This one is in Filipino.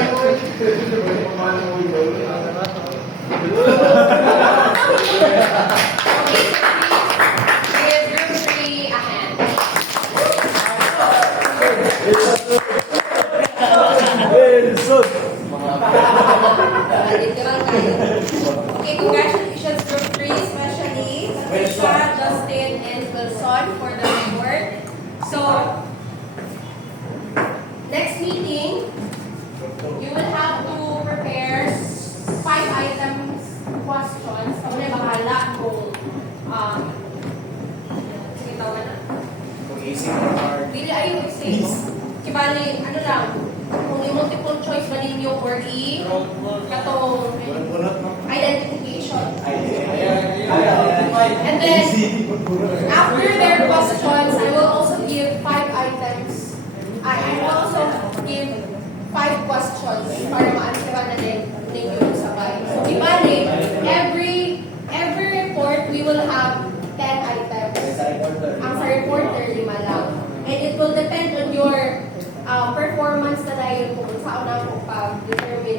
Give group 3 a hand. Okay, congratulations group 3, especially Patricia, Justin, and Wilson for the report. So, next meeting, you will have to prepare 5 items questions. Kung na bahala kung sige, tawa na. Dili ayun mag-save. Kibali, ano lang, kung yung multiple choice ba ninyo or katong identification. And then, after their questions, I will also give 5 items. I will also give 5 questions para ma-answeran na din ninyo sabay. So, kibali, every report, we will have 10 items. Ang sa reporter, 5 lang. And it will depend on your performance na dahil kung saan na pag-determine